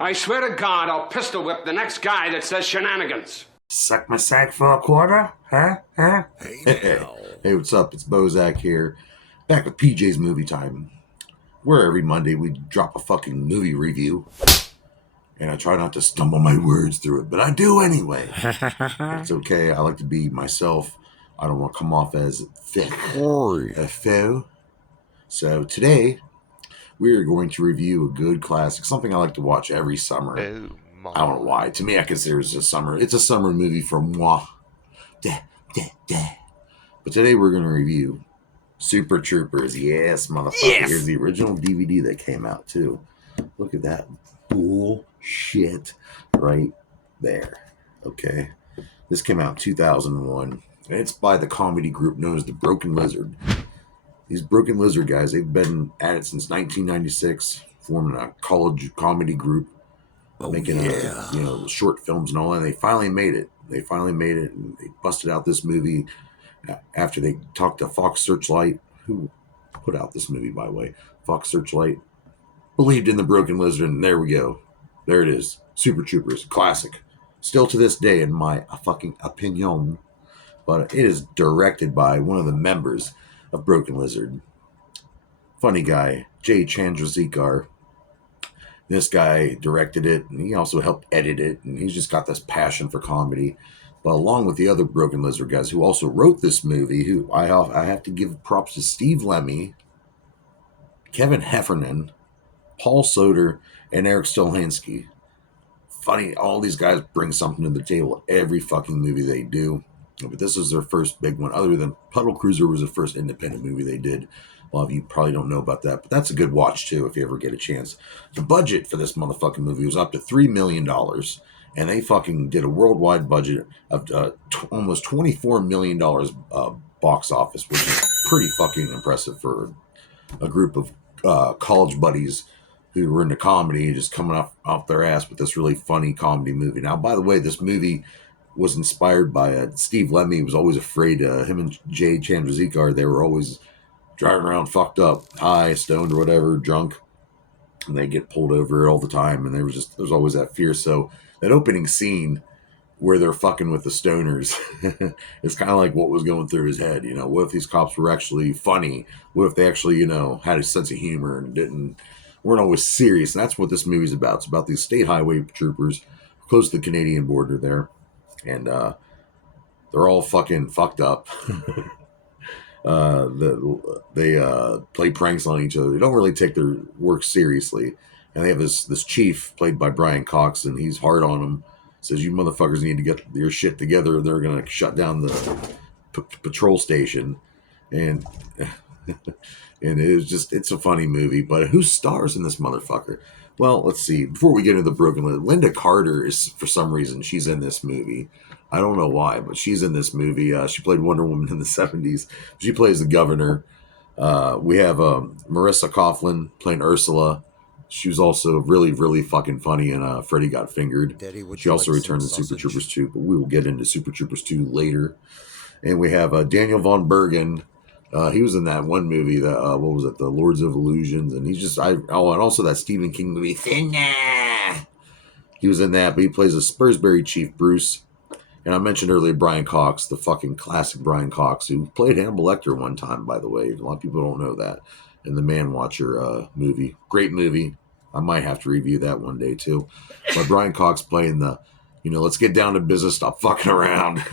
I swear to God, I'll pistol whip the next guy that says shenanigans. Suck my sack for a quarter? Huh? Hey now. Hey, what's up? It's Bozak here. Back with PJ's Movie Time. Where every Monday we drop a fucking movie review. And I try not to stumble my words through it, but I do anyway. It's okay. I like to be myself. I don't want to come off as thick. A faux. So today, we are going to review a good classic, something I like to watch every summer. Oh, my. I don't know why. To me, I consider it it's a summer movie for moi. But today we're going to review Super Troopers. Yes, motherfucker. Yes! Here's the original DVD that came out, too. Look at that bullshit right there. Okay. This came out in 2001. And it's by the comedy group known as the Broken Lizard. These Broken Lizard guys, they've been at it since 1996, forming a college comedy group, making short films and all that. And they finally made it. And they busted out this movie after they talked to Fox Searchlight, who put out this movie, by the way. Fox Searchlight believed in the Broken Lizard, and there we go. There it is. Super Troopers, classic. Still to this day, in my fucking opinion. But it is directed by one of the members of Broken Lizard. Funny guy, Chandrasekhar. This guy directed it, and he also helped edit it, and he's just got this passion for comedy. But along with the other Broken Lizard guys who also wrote this movie, who I have to give props to Steve Lemmy, Kevin Heffernan, Paul Soder, and Eric Stolhansky. Funny, all these guys bring something to the table every fucking movie they do. But this is their first big one, other than Puddle Cruiser was the first independent movie they did. A lot of you probably don't know about that, but that's a good watch, too, if you ever get a chance. The budget for this motherfucking movie was up to $3 million, and they fucking did a worldwide budget of almost $24 million box office, which is pretty fucking impressive for a group of college buddies who were into comedy, just coming off their ass with this really funny comedy movie. Now, by the way, this movie was inspired by Steve Lemmy. Was always afraid. Him and Jay Chandrasekhar, they were always driving around fucked up, high, stoned, or whatever, drunk, and they get pulled over all the time. And there's always that fear. So that opening scene where they're fucking with the stoners, it's kind of like what was going through his head. You know, what if these cops were actually funny? What if they actually, had a sense of humor and weren't always serious? And that's what this movie's about. It's about these state highway troopers close to the Canadian border there. And they're all fucking fucked up. They play pranks on each other. They don't really take their work seriously. And they have this chief played by Brian Cox, and he's hard on them. Says, you motherfuckers need to get your shit together. They're going to shut down the patrol station. And and it's a funny movie. But who stars in this motherfucker? Well, let's see. Before we get into the Broken Lizard, Linda Carter is, for some reason, she's in this movie. I don't know why, but she's in this movie. She played Wonder Woman in the 70s. She plays the governor. We have Marissa Coughlan playing Ursula. She was also really, really fucking funny in Freddy Got Fingered. Daddy, She also returned in Super Troopers 2, but we will get into Super Troopers 2 later. And we have Daniel Von Bergen. He was in that one movie, that what was it, The Lords of Illusions, and and also that Stephen King movie, Thinner. He was in that, but he plays a Spursbury chief, Bruce. And I mentioned earlier Brian Cox, the fucking classic Brian Cox, who played Hannibal Lecter one time, by the way. A lot of people don't know that. In the Man Watcher movie. Great movie. I might have to review that one day, too. But Brian Cox playing the, let's get down to business, stop fucking around.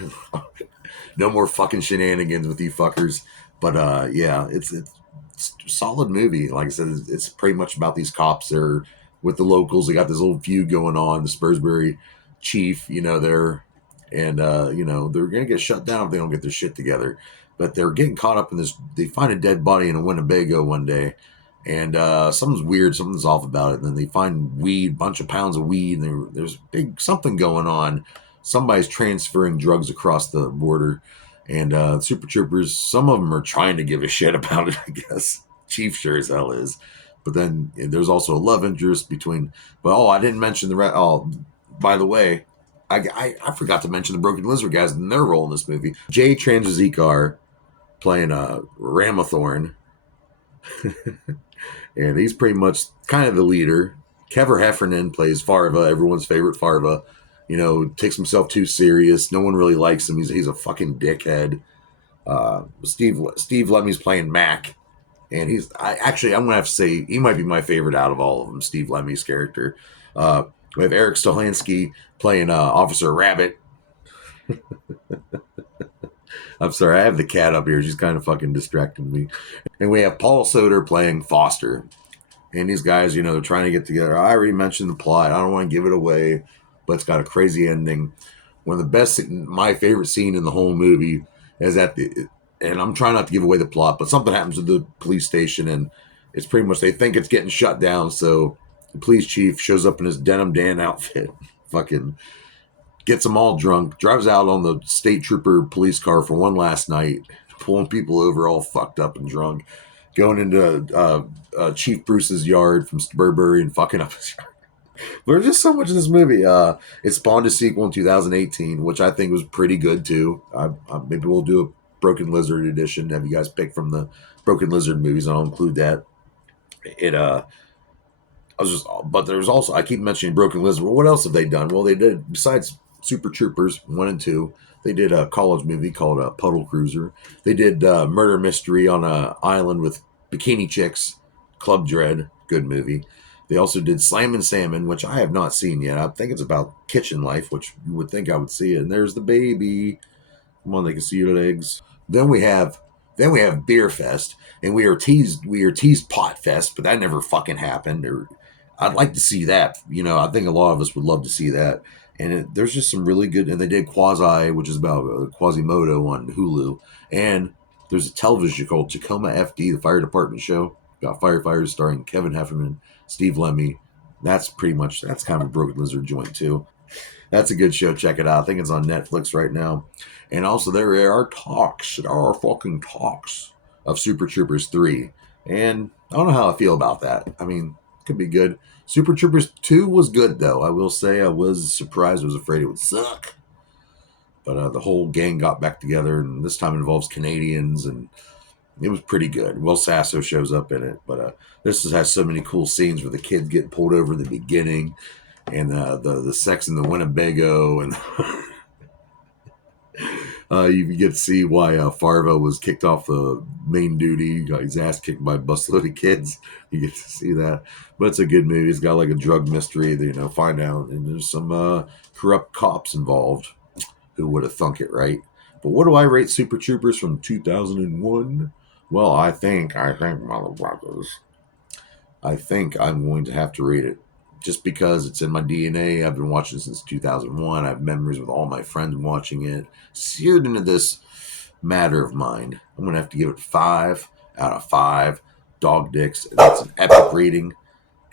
No more fucking shenanigans with you fuckers. But, yeah, it's a solid movie. Like I said, it's pretty much about these cops. They're with the locals. They got this little feud going on. The Spursbury chief, they're... And, they're going to get shut down if they don't get their shit together. But they're getting caught up in this. They find a dead body in a Winnebago one day. And something's weird. Something's off about it. And then they find weed, a bunch of pounds of weed. And there's big something going on. Somebody's transferring drugs across the border. And Super Troopers, some of them are trying to give a shit about it, I guess. Chief sure as hell is. But then there's also a love interest between. But, I didn't mention the rest. Oh, by the way. I forgot to mention the Broken Lizard guys and their role in this movie. Jay Chandrasekhar playing Ramathorn. And he's pretty much kind of the leader. Kevin Heffernan plays Farva, everyone's favorite Farva. You know, takes himself too serious. No one really likes him. He's a fucking dickhead. Steve Lemmy's playing Mac, and I'm gonna have to say he might be my favorite out of all of them. Steve Lemmy's character. We have Eric Stolansky playing Officer Rabbit. I'm sorry, I have the cat up here. She's kind of fucking distracting me. And we have Paul Soder playing Foster. And these guys, you know, they're trying to get together. I already mentioned the plot. I don't want to give it away, but it's got a crazy ending. One of the best, my favorite scene in the whole movie is and I'm trying not to give away the plot, but something happens at the police station, and it's pretty much, they think it's getting shut down, so the police chief shows up in his Denim Dan outfit, fucking gets them all drunk, drives out on the state trooper police car for one last night, pulling people over all fucked up and drunk, going into Chief Bruce's yard from Burberry and fucking up his yard. There's just so much in this movie. It spawned a sequel in 2018, which I think was pretty good too. Maybe we'll do a Broken Lizard edition. Have you guys pick from the Broken Lizard movies? I'll include that. But there was also, I keep mentioning Broken Lizard. Well, what else have they done? Well, they did, besides Super Troopers 1 and 2, they did a college movie called Puddle Cruiser. They did Murder Mystery on an island with bikini chicks, Club Dread, good movie. They also did Slammin' Salmon, which I have not seen yet. I think it's about kitchen life, which you would think I would see it. And there's the baby. Come on, they can see your legs. Then we have Beer Fest, and we are teased Pot Fest, but that never fucking happened. I'd like to see that. You know, I think a lot of us would love to see that. And there's just some really good, and they did Quasi, which is about Quasimodo on Hulu. And there's a television show called Tacoma FD, the fire department show. Got firefighters starring Kevin Heffernan, Steve Lemmy. That's kind of a Broken Lizard joint too. That's a good show. Check it out. I think it's on Netflix right now. And also there are fucking talks of Super Troopers 3. And I don't know how I feel about that. I mean, it could be good. Super Troopers 2 was good though. I will say I was surprised. I was afraid it would suck. But the whole gang got back together, and this time it involves Canadians, and it was pretty good. Will Sasso shows up in it, but this has so many cool scenes where the kids get pulled over in the beginning, and the sex in the Winnebago, and you get to see why Farva was kicked off the main duty. He got his ass kicked by a busload of kids. You get to see that, but it's a good movie. It's got like a drug mystery that find out, and there's some corrupt cops involved. Who would have thunk it, right? But what do I rate Super Troopers from 2001? Well, I think, motherfuckers, I think I'm going to have to rate it just because it's in my DNA. I've been watching it since 2001. I have memories with all my friends watching it. Seared into this matter of mine. I'm going to have to give it 5 out of 5 dog dicks. That's an epic rating,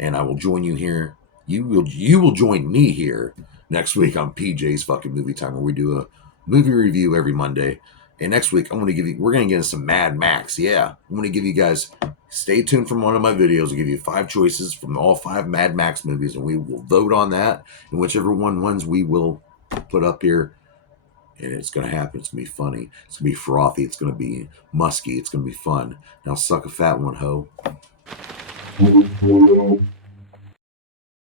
and I will join you here. You will join me here next week on PJ's fucking Movie Time, where we do a movie review every Monday. And next week, we're going to get into some Mad Max. Yeah, I'm going to give you guys, stay tuned from one of my videos. I'll give you 5 choices from all 5 Mad Max movies, and we will vote on that. And whichever one wins, we will put up here. And it's going to happen. It's going to be funny. It's going to be frothy. It's going to be musky. It's going to be fun. Now suck a fat one, ho.